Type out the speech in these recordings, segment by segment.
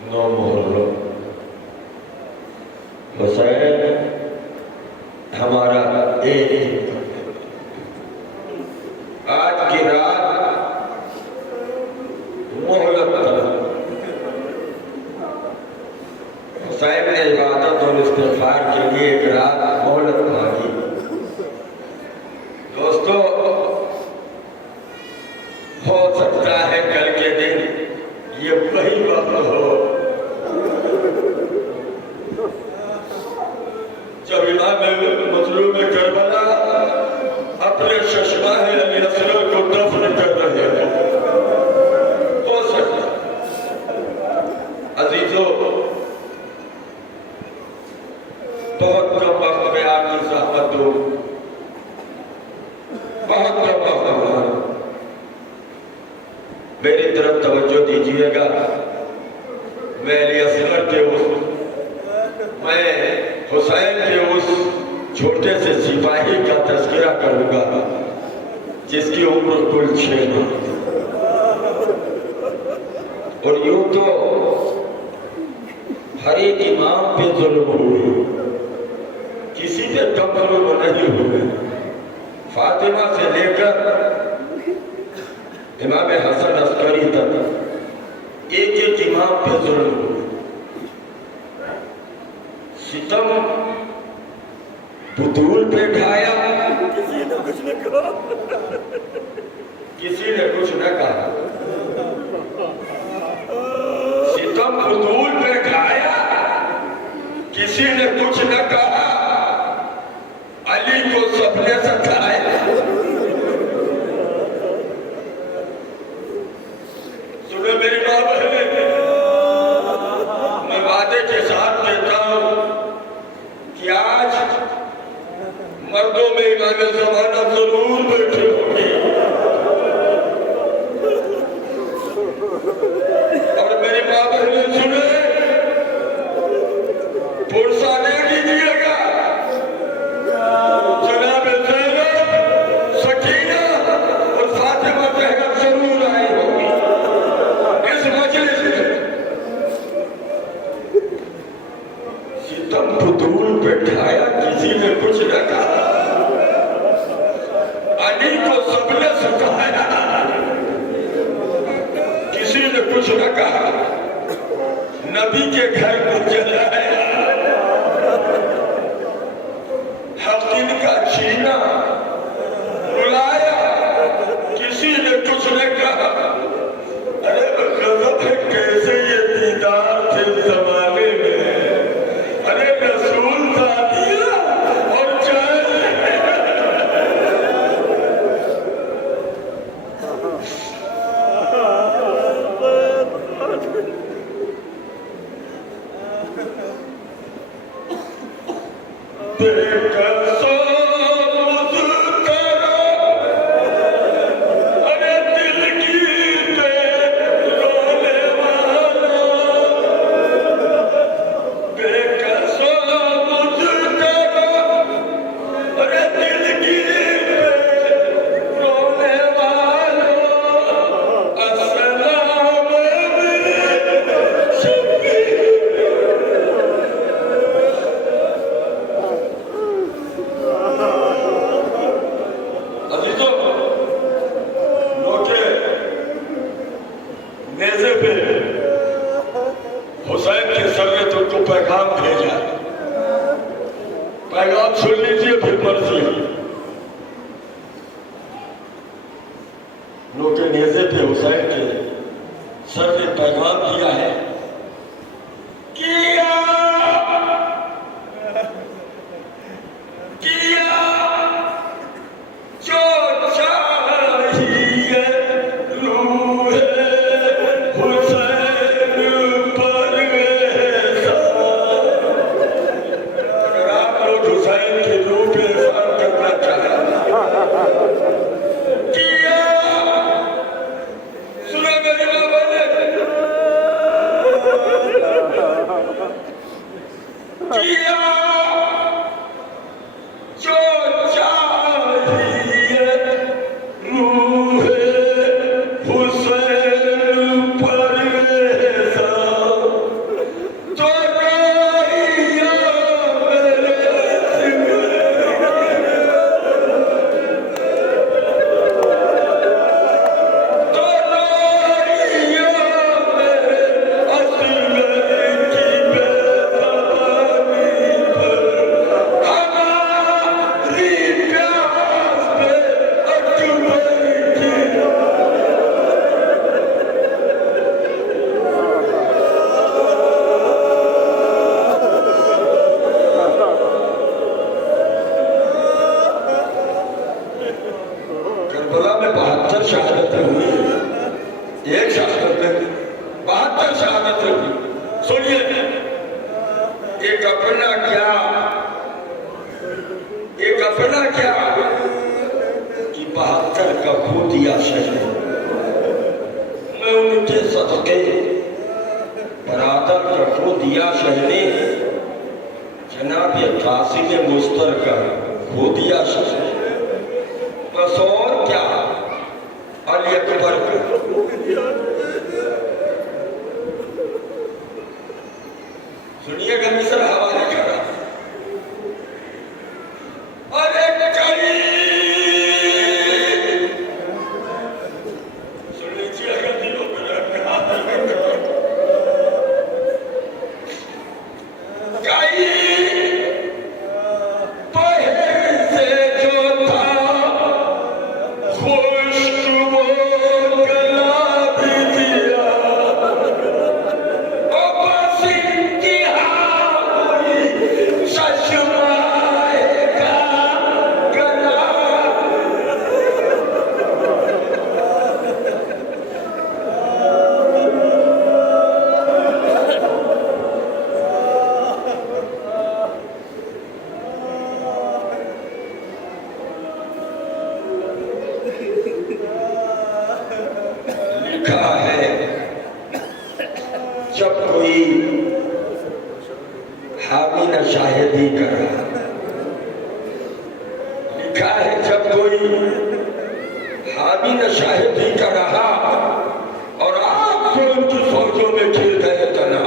9 मुहर्रम हुसैन हमारा एक आज की रात मोहलत हुसैन ने इबादत और इस्तिग़फ़ार के लिए एक रात मोहलत मांगी। दोस्तों, हो सकता है कल के दिन ये वही वक्त हो जब इमाम मज़लूम करबला अपने शशमाह अली असग़र को दफन कर रहे हो सकता। अजीजों, बहुत कम वक्त में आपकी ज़हमत दो, बहुत कम वक्त में मेरी तरफ तवज्जो दीजिएगा। मैं अली असग़र के मैं हुसैन के उस छोटे से सिपाही का तज़किरा करूंगा जिसकी उम्र कुल 6 माह। और यूं तो हर एक इमाम पे जुल्म हुए, किसी पे कम जुल्म नहीं हुए। फातिमा से लेकर इमाम हसन अस्करी तक एक एक इमाम पे जुल्म हुए। सितम बुतूल पे ढाया, किसी ने कुछ न कहा, किसी ने कुछ न कहा। सितम बुतूल पे ढाया, किसी ने कुछ न कहा। अली को सपने सताया। सुनो मेरी माँ बहने, मैं वादे के साथ कहता हूं कि आज मर्दों में इमाम ज़माना जरूर बैठे होंगे और मेरी माँ बहने सुने, पुरसा नहीं कीजिएगा। जनाब ज़ैनब, सकीना और फातिमा ज़हरा जरूर आई होगी इस मजलिस में। सितम फुतूल पे ढाया, किसी ने कुछ न कहा। अली को सबने सताया, किसी ने कुछ न कहा। नबी के घर को जलाया, हकीम का छीना रुलाया, किसी ने कुछ न कहा। अरे गज़ब है कैसे ये दीदार थे ज़माने में। अरे रसूल था दिया और पैगाम सुन लीजिए, फिर मर्जी। नोटे नेज़े पे हुसैन के सर ने पैगाम दिया है, किया जो चाहिए रूह हुसैन पर अगर आप लोग हुसैन की रूह पे इज़हार करना चाहें, किया सुनो मेरी बाबा ने एक शहादत है, 72 शहादत होगी। सुनिए, एक अपना क्या कि 72 का खो दिया शहर। मैं उनके सदके बरादर का खो दिया शहने, जनाब कासिम मुश्तरका खो दिया शहर। बस और क्या, अली अकबर का। सुनिएगा मिस्र हवाले खड़ा, अरे सुन लीजिएगा दिलों में रखा जब कोई हामी न शाहिदी कर रहा, लिखा है जब कोई हामी न शाहिदी कर रहा और आप तो उनकी फौजों में खिल गए तना।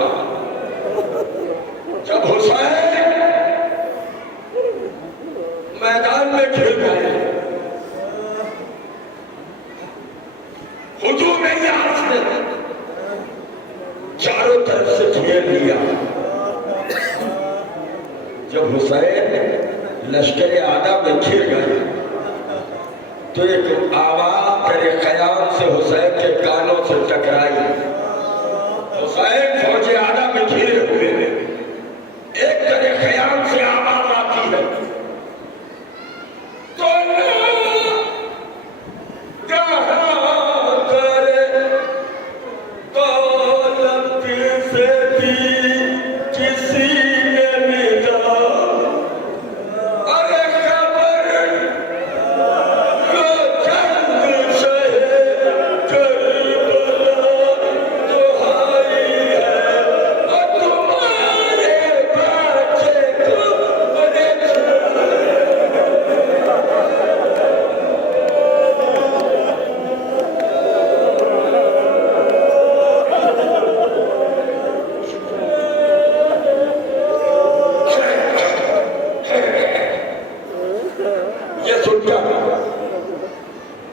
जब हुसैन मैदान में खिल गए, हुजूम ने चारों तरफ से घेर लिया। जब हुसैन लश्कर आदा में घिर गए तो एक आवाज तेरे ख्याल से हुसैन के कानों से टकराई। हुसैन फौज आदा में घिरे हुए, एक तेरे ख्याल से आवाज आती है, तो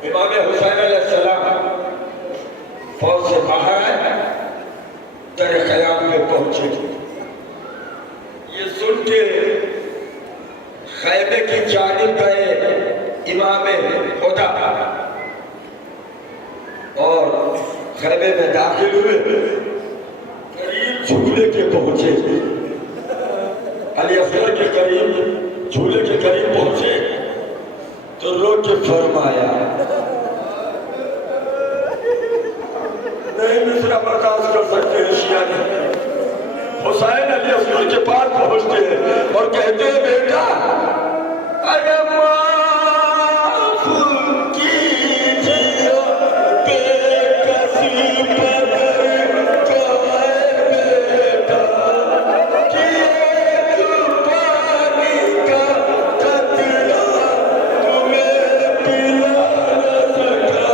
इमाम हुसैन अलैहिस्सलाम फौज से बाहर दर क़याम में पहुंचे। ये सुन के खैमे की जानिब गए इमाम खुदा और खैमे में दाखिल हुए। करीब झूले के पहुंचे, अली असगर के करीब झूले के करीब पहुंचे तो रोक के फरमाया, नहीं मिश्रा बर्दाश्त कर सकते हैं शिया ने। हुसैन अली असगर के पास पहुंचते हैं और कहते हैं, बेटा अरे माफ कीजिए, बेकसी पकड़ को है बेटा, कि एक पानी का कतरा तुम्हें पिला न सका।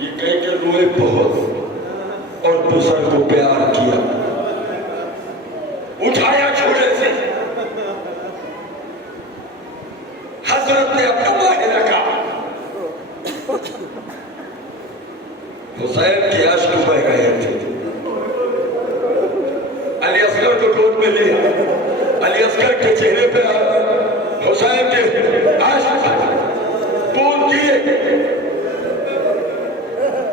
ये कह के रोए बहुत और दूसर को प्यार किया, उठाया छोड़े से, हजरत ने अपना माहे रखा, हुसैन के अश्क बह गए थे। अली असगर को गोद में लिया, अली असगर के चेहरे पे हुसैन के अश्क बूंद गिरे,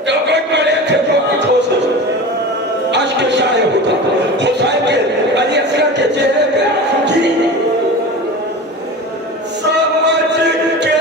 टपक पड़े थे तो आंखों से अश्क शाये होता। हुसैन के अली असगर के चेहरे पे आंसू गिरे। समझ के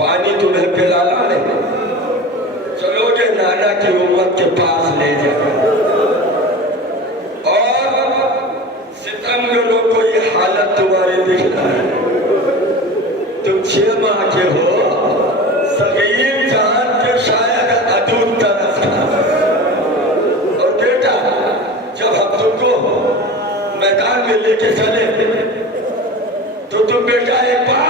पानी को बच्चे पानी तुम्हें पिलाना है, चलोगे नाना की उम्मत के पास ले जाओ। और सितमगरों को ये हालत तुम्हारी दिखना है, तुम 6 माह के हो, सगीर जान के शायद अदूत तरस का। और बेटा जब हम तुमको मैदान में लेके चले तो तुम बेटा एक बार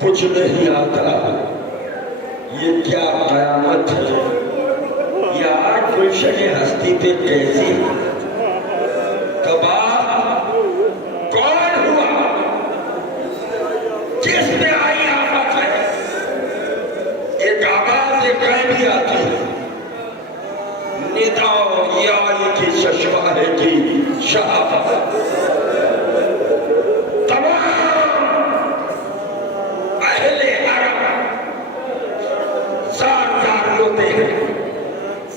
कुछ नहीं आता, ये क्या कयामत है यार। गुलशन हस्ती पे कैसी तबाह कौन हुआ, जिसमें आई आफत है। एक आवाज भी आती है, निदा या की शशवाहे की शहाफत।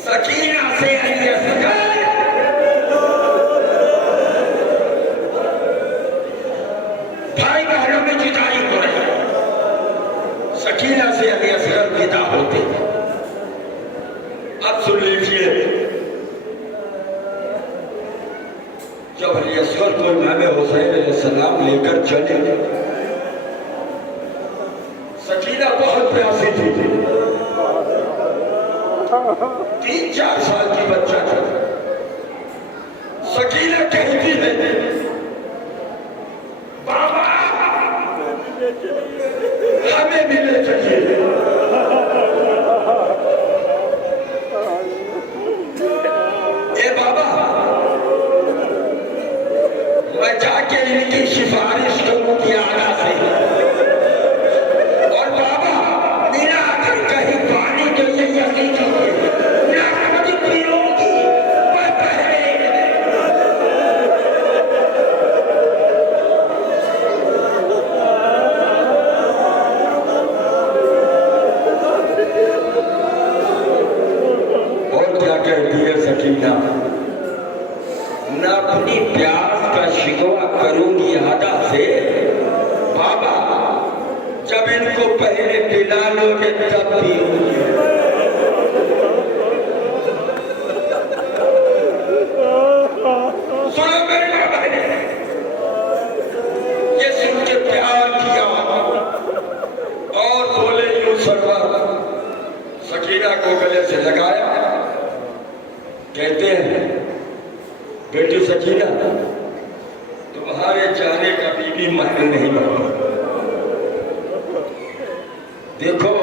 सकीना से भाई बहनों में जुदाई हो रही, सकीना से अली असगर विदा होते। अब सुन लीजिए, जब अली असगर को इमाम हुसैन अलैहिस्सलाम लेकर चले, सकीना बहुत प्यासी थी, 3-4 साल की बच्चा था। सकीना कहती है, बाबा हमें भी ले चलिए। ए बाबा मैं जाके इनकी सिफारिश करूं कि आना से, और बाबा मेरा अगर कहीं पानी के लिए यकीन अपनी प्यास का शिकवा करूंगी आदा से। बाबा जब इनको पहले पिला लोगे तब पियोगे। सुनो मेरे बाबा ने ये सुन के प्यार किया और बोले यूं सरवर, सकीना को गले से लगाया। कहते हैं बेटी सकीना, तुम्हारे जाने का बीबी महल नहीं बना। देखो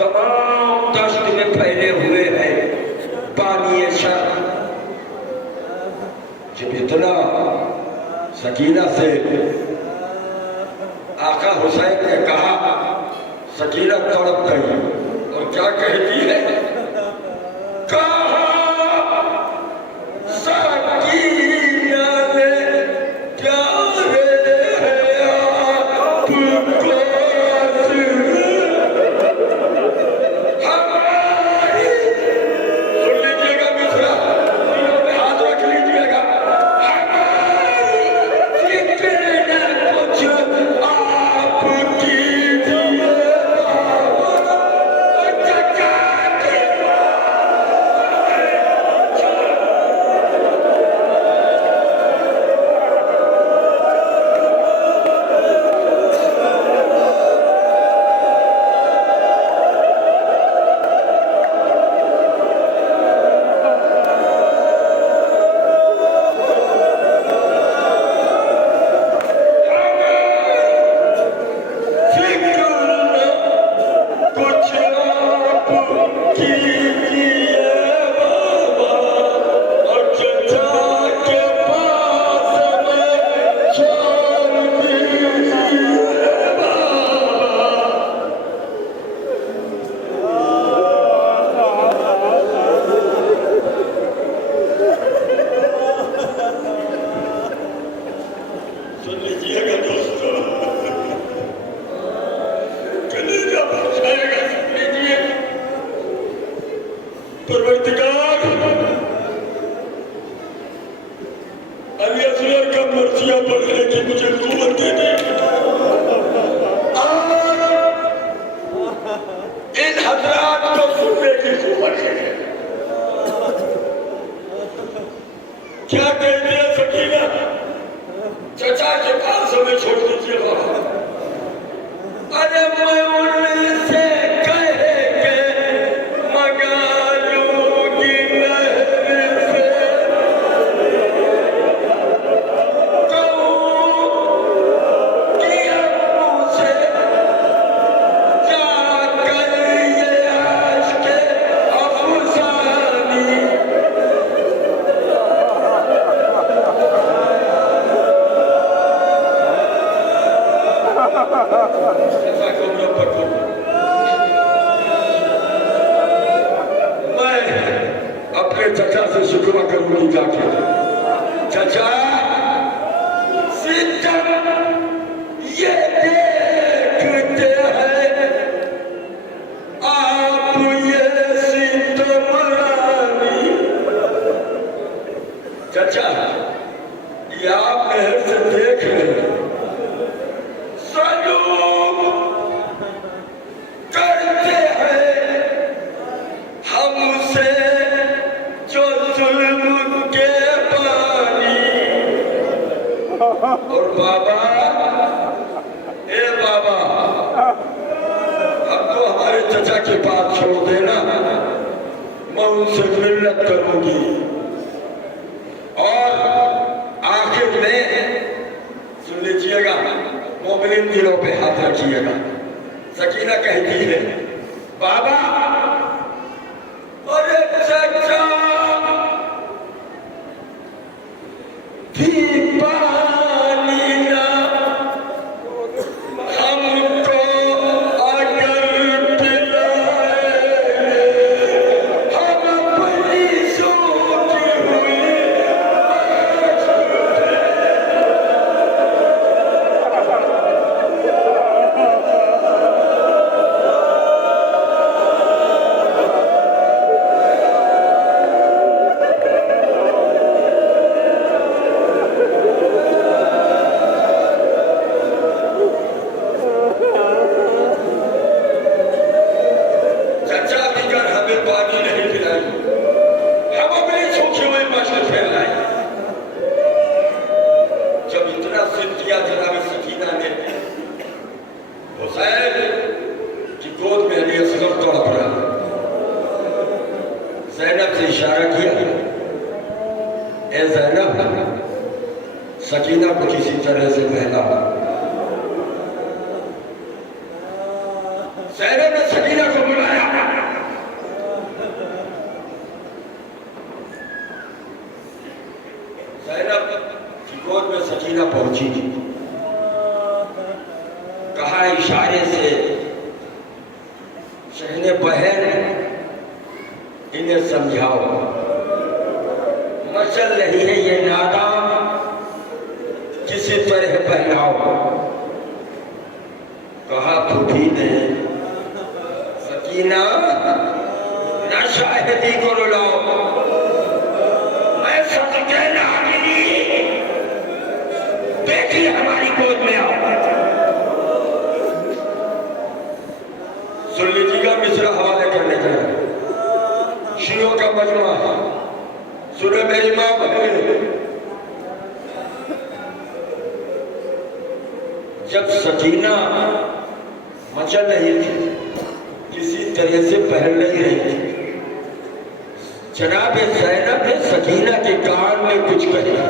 तमाम दश्त में फैले हुए हैं पानी शर। जब इतना सकीना से आका हुसैन ने कहा, सकीना तड़प गई और क्या कहती है, क्या कहते हैं सकीना, चचा के पास हमें छोड़ दीजिए बाबा। अरे मैं उनसे कह के मंगा लूंगी नहर से, कहूं कि अब्बू से जाकर ये आशिक़े अफ़सानी। मैं अपने चचा से शुक्र करूंगी जाके, चचा सितम ये देखते हैं आप, ये सितमरानी। चचा ये आप मेहर से देख रहे, करते हैं हमसे जो जुल्म के पानी। और बाबा, ए बाबा, हमको हमारे चचा के पास छोड़ देना, मैं उनसे मिन्नत करूंगी। और आखिर में सुन लीजिएगा, मोमिन दिलों पे हाथ रखिएगा। सकीना कहती है, बाबा अरे चचा भी पानी ना हमको अगर पिलाए, हम अपनी सोची हुई सकीना को किसी तरह से बहला। ज़ैनब ने सकीना को बुलाया। ज़ैनब की गोद में सकीना पहुंची। कहा इशारे से, शहने बहन इन्हें समझाओ, मचल रही है ये नादा, किसी तरह बहलाओ। कहा फूफी ने, सकीना न शाहिदी को रुलाओ, मैं सदके ना गिरी, देखिए हमारी गोद में आओ। सुन लीजिएगा, मिसरा हवाले करने का शियों का मजमा। सुने मेरी माँ बहन, जब सकीना मचल रही थी, किसी तरह से बहल नहीं रही थी, जनाब ज़ैनब ने सकीना के कान में कुछ कहा।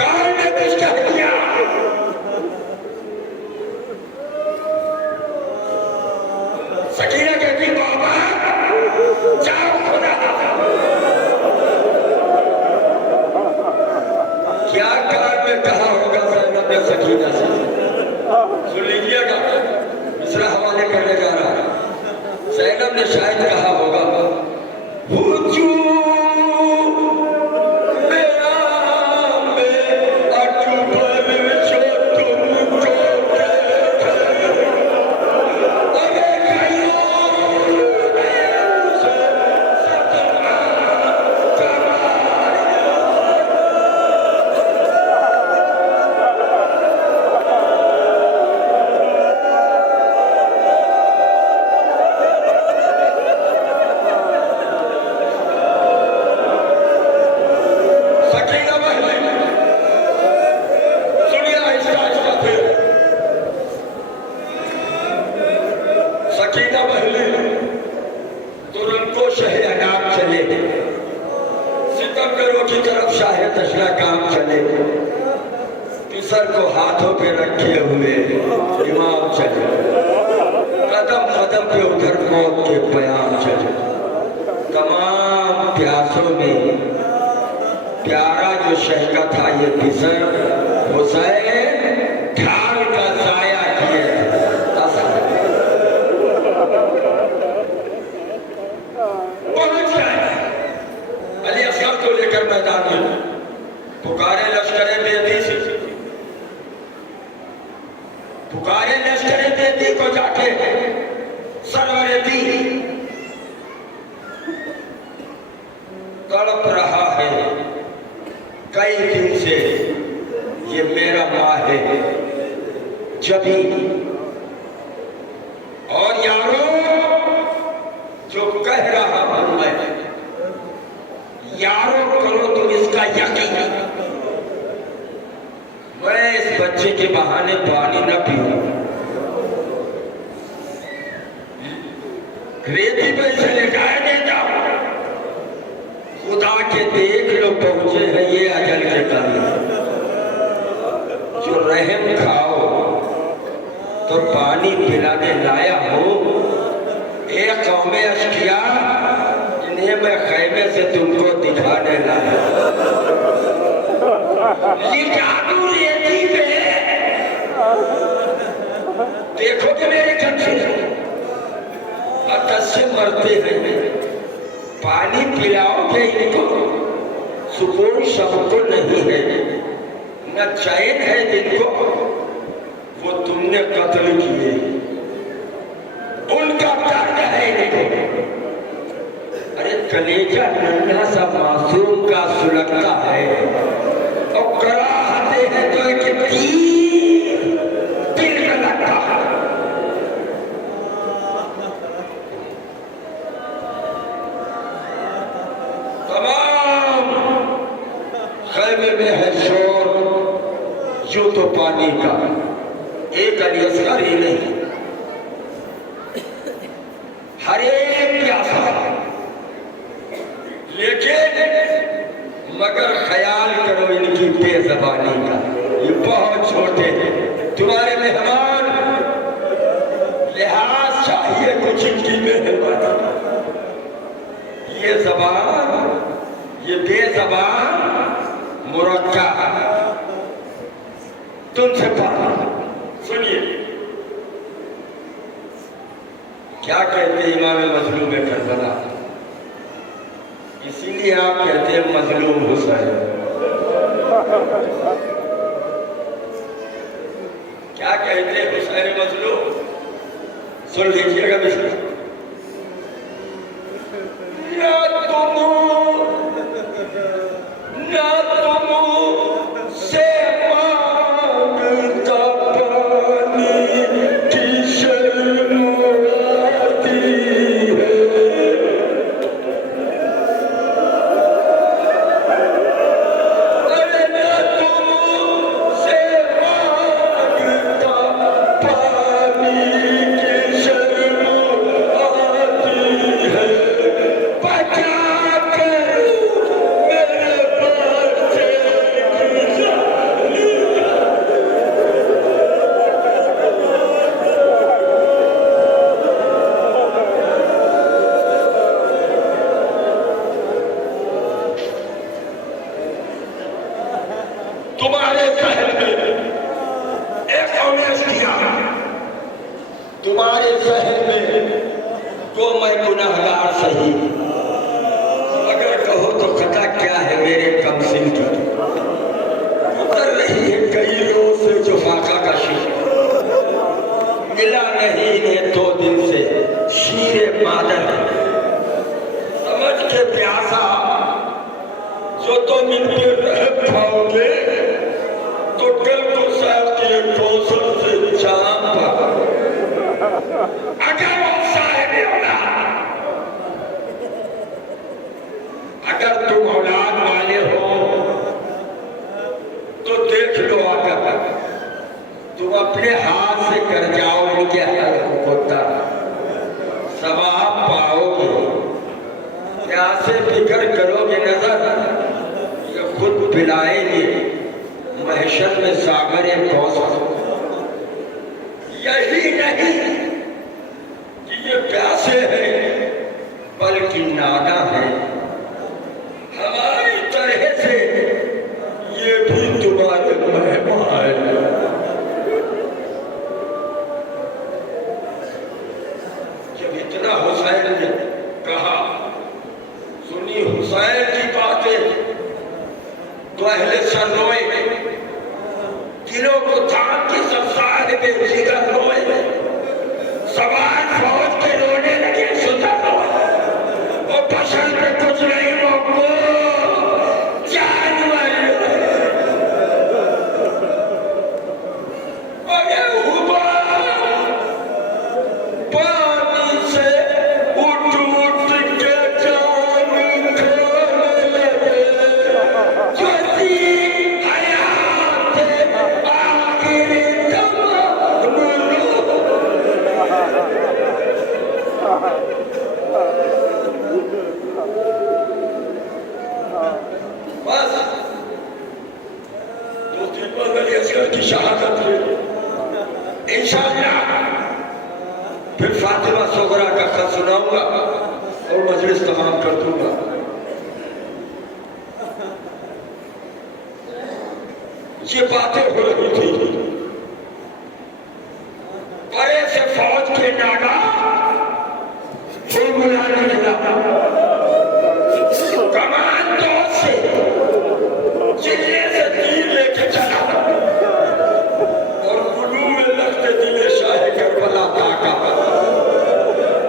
कान में कुछ कह दिया। सकीना कहती, बाबा जाओ खुदा। क्या कान में कहा होगा ज़ैनब ने सकीना से? सुन लीजिएगा, मिसरा हवाले करने जा रहा है। ज़ैनब ने शायद कहा होगा, सर को हाथों पे रखे हुए इमाम चले, कदम कदम पे उधर मौत के बयान चले। तमाम प्यासों में प्यारा जो शहका था ये बिसर हुसैन ढाल का साया किए पहुंच जाए। अली असगर को लेकर मैदान में पुकारे लश्करे बेदी से, पुकारे लश्करे बेदी को जाके सरवरे दी तड़प रहा है कई दिन से, ये मेरा माँ है जबी। और यारो जो कह रहा हूं मैं, यारो करो तुम इसका यकीन, मैं इस बच्चे के बहाने पानी न पीऊं, रेती पे इसे लेटाए देता हूं। खुदा के देख लो पहुंचे हैं ये अजल के करीब, जो रहम खाओ तो पानी पिलाने लाया हो। एक कौमे अशकिया, इन्हें मैं खैमे से तुमको दिखाने लाया। ये जादू रेती पे देखोगे मेरे कच्चे से मरते हैं, पानी पिलाओगे इनको, सुकून सबको नहीं है, न चैन है जिनको वो तुमने कत्ल किए, उनका दर्द है इनको। अरे कलेजा नन्हा सा मासूम का सुलगता है और कराहते हैं तो एक तीर दिल में लगता है। तमाम खैमे में है शोर यूं तो पानी का, एक अली असगर ही नहीं, हर एक प्यासा लेकिन मगर ख्याल करो इनकी बेज़बानी का, ये बहुत छोटे हैं, तुम्हारे मेहमान, लिहाज चाहिए कुछ इनकी मेहरबानी। ये जबान, ये बेज़बान मुरक्का तुमसे पढ़ा। सुनिए क्या कहते इमाम मजलूम करबला, इसीलिए आप कहते हैं मजलूम हुसैन। क्या कहते हैं हुसैन मजलूम, सुन लीजिएगा मिश्रा। तुम्हारे शहर में एक उमेश किया, तुम्हारे शहर में तो मैं गुनाहगार सही, अगर कहो तो खता क्या है मेरे कमसिन की, उतर रही है कई रोज से जो फाका का शीर, मिला नहीं इन्हें 2 दिन से शीरे मादर, समझ के प्यासा जो तुम इन पे रह पाओगे तो कल को साहब के कौशल से चांद पर, अगर वो साहिब औलाद, अगर तुम औलाद वाले हो तो देख लो, अगर तुम अपने हाथ से कर जाओ उनके हक होता सवाब पाओगे, प्यासे फिक्र करोगे नजर ये खुद पिलाएंगे महशर में सागर कौसर। यही नहीं कि ये प्यासे हैं बल्कि नादा है, हमारी तरह से ये भी तुम्हारे मेहमान हैं। जब इतना हुसैन ने कहा, सुनी हुसैन की बातें तो अहले सर रोए, दिलों को थाम के सब साहिब जिगर रोए, सवार फौज के रोने लगे सुधर रोए, वो पसंद में कुछ नहीं रोको जानवर हुआ पानी से उठ उठ के जान खोने लगे, बस 2-3 बंगली असगर की शहादत हुई। इंशाअल्लाह फिर फातिमा सोगरा का खत सुनाऊंगा और मजलिस तमाम कर दूंगा। ये बातें हो रही थी, बड़े से फौज के नागा बुलाने लगा, कमांडो से चिल्ले से तीर लेके चला और गुलू में लगते दिले शाह करबला ताका,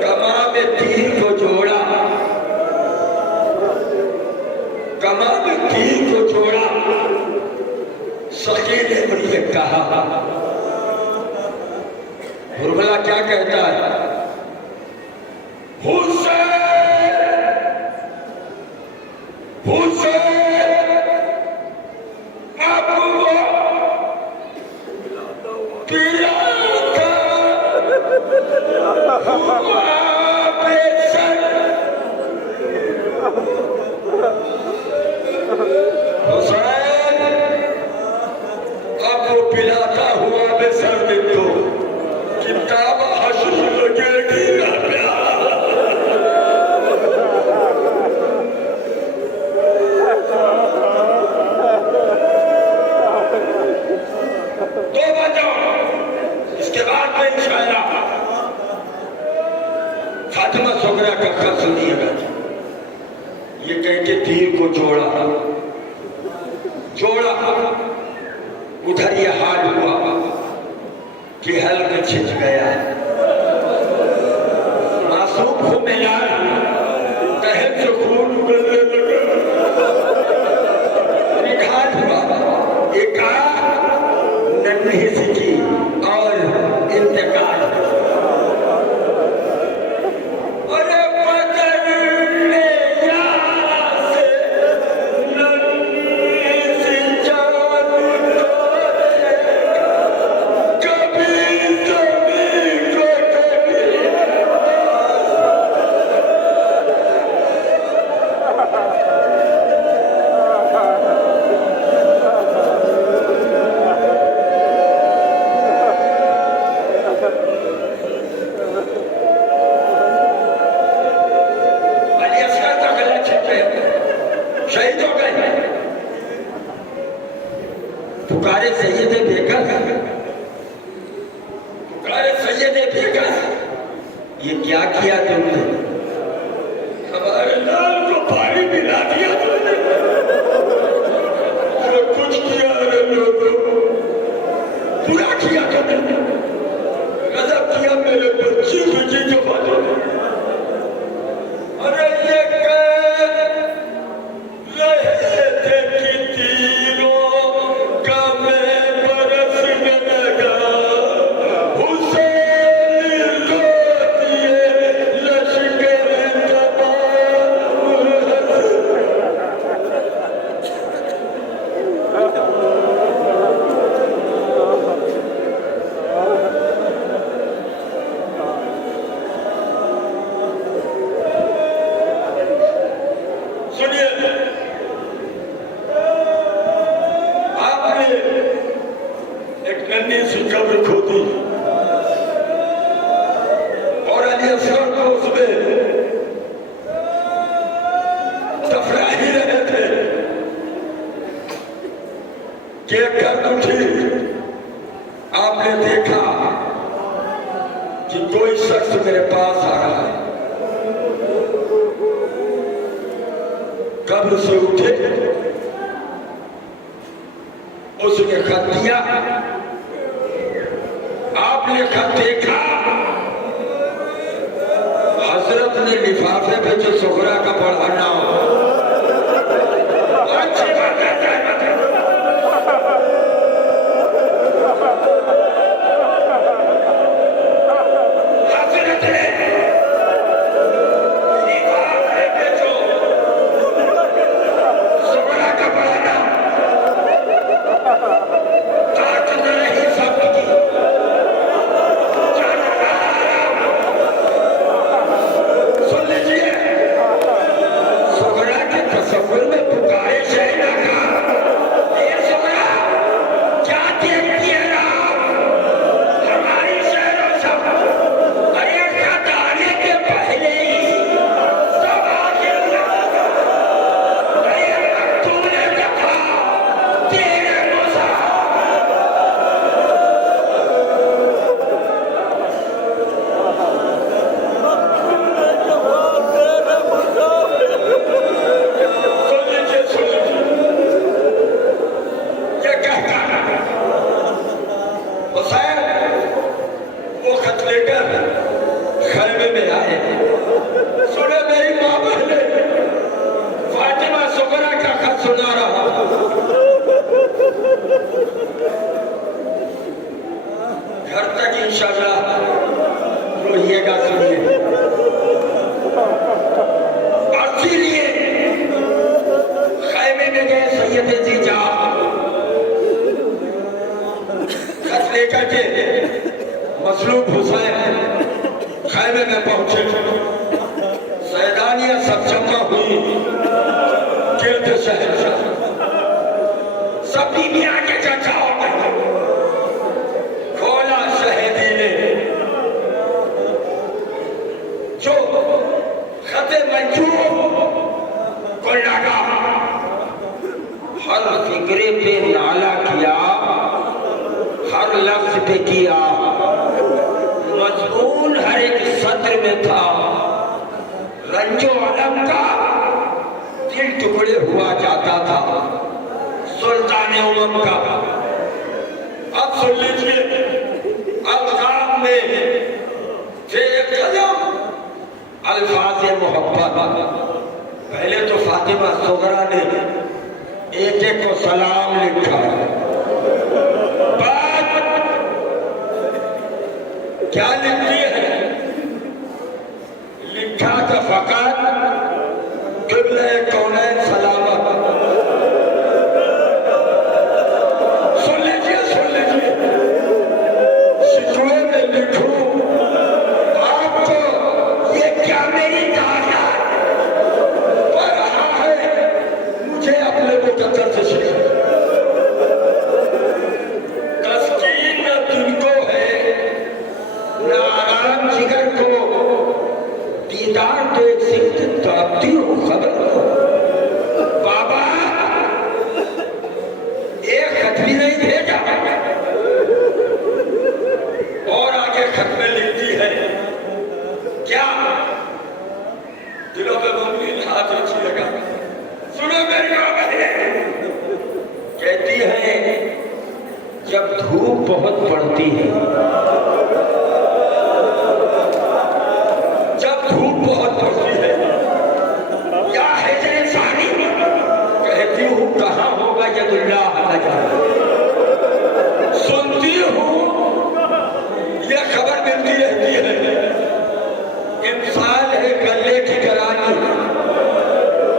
कमा में तीर को जोड़ा, कमा में तीर को जोड़ा, सखी ने मुझे कहा, हुरबला क्या कहता है, लेके तीर को जोड़ा, उधर ये हाल हुआ कि हल में छिंच गया। मासूम को मिला, तहत से खून उगलने लगा। निखार हुआ, एक नन्ही सी की और इंतकाल। पुकारे सैयदे बेकस, ये क्या किया तुमने? हमारे लाल को पानी पिला दिया तुमने। जो कुछ किया रे लोगों, बुरा किया तुमने, गजब किया मेरे बच्चे तुझे जो बाजू। अरे ये कब्र खोदी और अली असगर को उसमें दफना ही रहे थे कि गर्द उठी। आपने देखा कि कोई शख्स मेरे पास आ रहा है। कब्र से उठे, उसने खत दिया। आपने खत देखा, हजरत ने लिफाफे पे जो सुगरा का पढ़ाना हो, अच्छी बात है। हजरत ने लिफाफे पे जो सुगरा का पढ़ाना मसलूब हुसैन खैमे में पहुंचे। सैदानियां सब जमा हुई गिरद शहर, सब बीबियां के चचाओं में खोला शहीदी ने जो खते मंजूर को लगा। हर फिक्रे पे नाला किया, हर लफ्ज पे किया, मजमून हर एक सत्र में था रंजो अलम का, तीन टुकड़े हुआ जाता था सुल्तान उमम का। अब सुन लीजिए, अल्काम में से एक कदम अल्फाज मोहब्बत। पहले तो फातिमा सुगरा ने एक एक को सलाम लिखा, बाद क्या लिखती है? लिखा था फकत क़िबला कौनैन सलामत। सुन लीजिए, सुन लीजिए, शिकवे में लिखूं आपको ये क्या मेरी ताकत पर रहा है, मुझे अपने मुकद्दर से शिक्षा। तस्कीन न दिल को है, न आराम जिगर को, दीदार तो एक सिद्ध ताकती हो खबर। बाबा एक खत भी नहीं भेजा, और आगे खत में लिखती है क्या? दिलों पे गंभीर हाथ रखिएगा, सुनो मेरी बात। कहती है जब धूप बहुत पड़ती है, जब धूप बहुत पड़ती है, या हिजर सानी, कहती हूँ कहाँ होगा यदुल्लाह न जाने। सुनती हूँ यह खबर मिलती रहती है, इंसान है गले की करानी,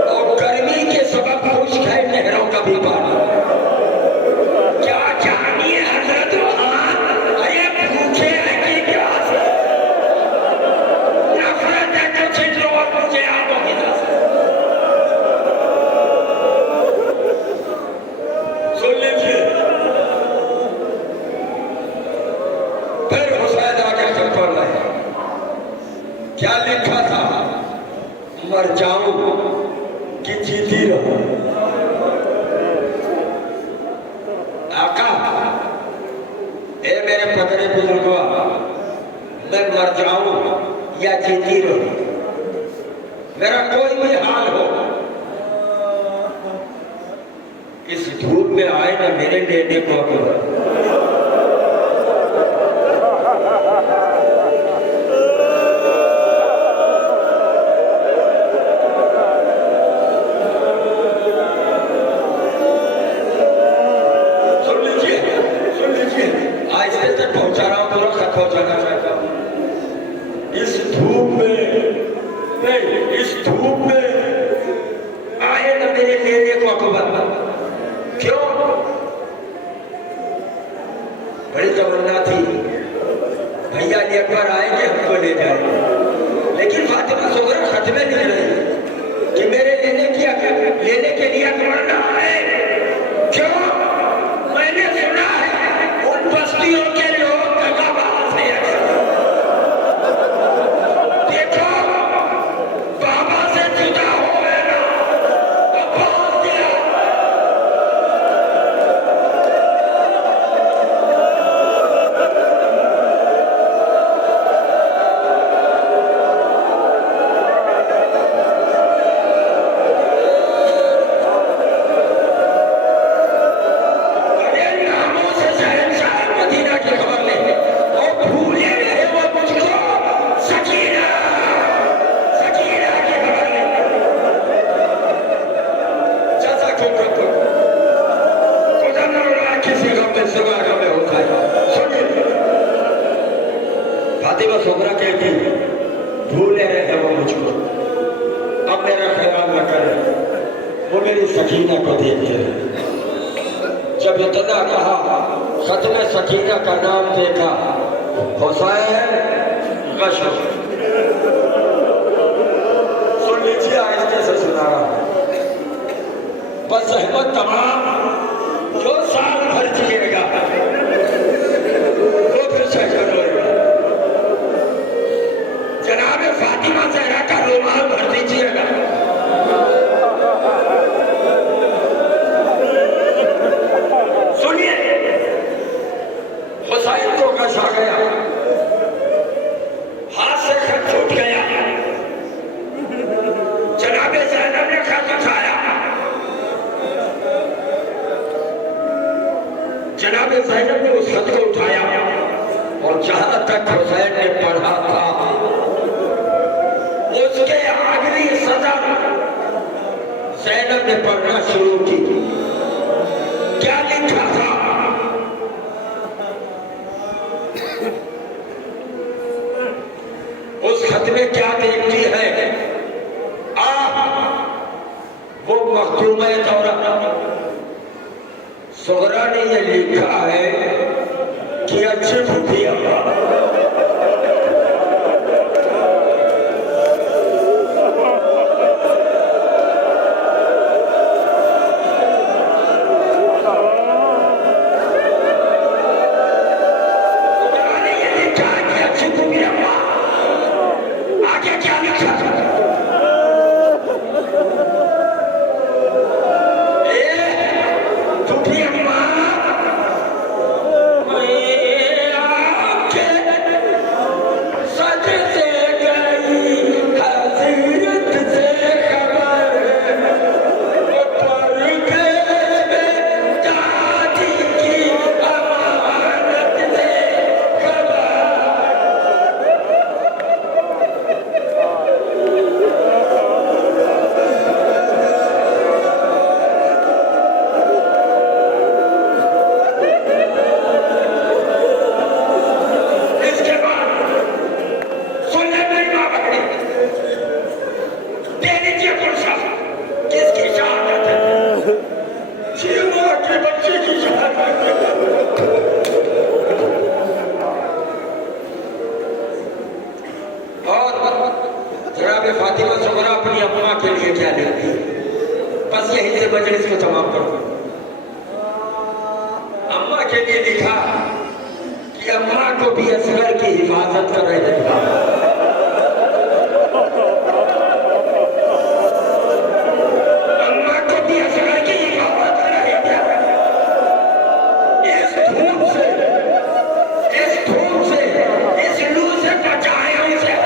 और गर्मी के सबब खुश्क है नहरों का भी पानी। क्या जानिए हजरत अरे भूखे हैं कि प्यास है, नफरत है तो छिटो और मुझे आंखों की तरफ। सुन लीजिए, फिर हुसैन आगे खत पढ़ रहे हैं। क्या लिखा था? मर जाऊं कि जीती रहूं। आका, ए मेरे पकड़े बुजुर्गों, मैं मर जाऊं या जीती रहूं, मेरा कोई भी हाल हो, इस धूप में आए ना मेरे लेने को अकबर। पहुंचा रहा हूं, पूरा खत पहुंचाना चाहता हूं। इस धूप में नहीं, इस धूप में आए ना मेरे लेने को अकबर। क्यों? बड़ी तमन्ना थी भैया ये अकबर आएंगे हमको ले जाएंगे, लेकिन फातिमा सुगरा खत में लिख रही कि मेरे लेने के लिए अकबर ना आए। क्यों? मैंने सुना है उन बस्तियों के फातिमा सुगरा कहती भूले रहे वो मुझको, अब मेरा ख्याल न करे, वो मेरी सकीना को देखते रहे। जब इतना कहा, खत में सकीना का नाम देखा, हुसैन गश। सुन लीजिए, आहिस्ते से सुना रहा हूं। बस अहमद तमाम जो साल भर जिएगा वो फिर शहर होगा। जनाब फातिमा जहरा का रुमाल भर दीजिएगा। सुनिए, हुसैन को कश आ गया, हाथ से खत छूट गया। जनाब ज़ैनब ने खत उठाया, ज़ैनब ने उस खत को उठाया और जहां तक हुसैन ने पढ़ा था उसके आखिरी सदर ज़ैनब ने पढ़ना शुरू की। क्या लिखा था? उस खत में क्या लिखती है? वो मखदूम सुगरा ने ये लिखा है कि अच्छी बुद्धि फातिमा सुगरा अपनी अम्मा के लिए क्या लिखती है? बस यही से मजलिस को तमाम करो। अम्मा के लिए लिखा कि अम्मा को भी असगर की हिफाजत कर रहे थे। अम्मा को भी असगर की हिफाजत कर रहे थे। इस धूप से, इस धूप से, इस लू से बचाए उसे।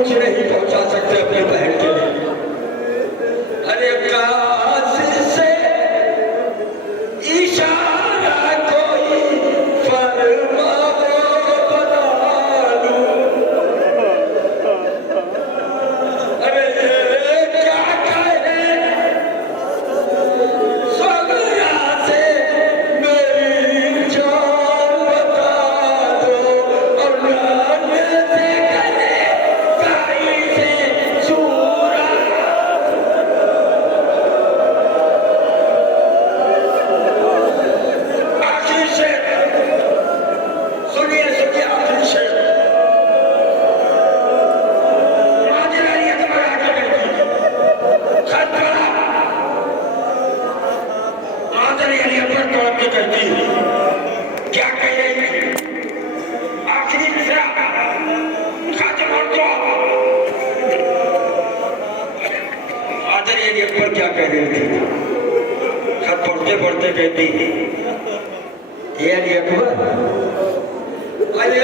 कुछ नहीं पहुंचा सकते अपनी बहन के लिए। अरे काशी से इशारा कोई फरमाओ बना लूं। अरे क्या कहे सगरा से मेरी जान बता दो। और लाने से कहे काई से सूरा। आखिर से सुनिए सुनिए आखिर से करती क्या कह रही है? आखिरी मिसरा खातिम को आदरणीय अकबर क्या कह रही थी? खत पढ़ते पढ़ते कहती ये अकबर अरे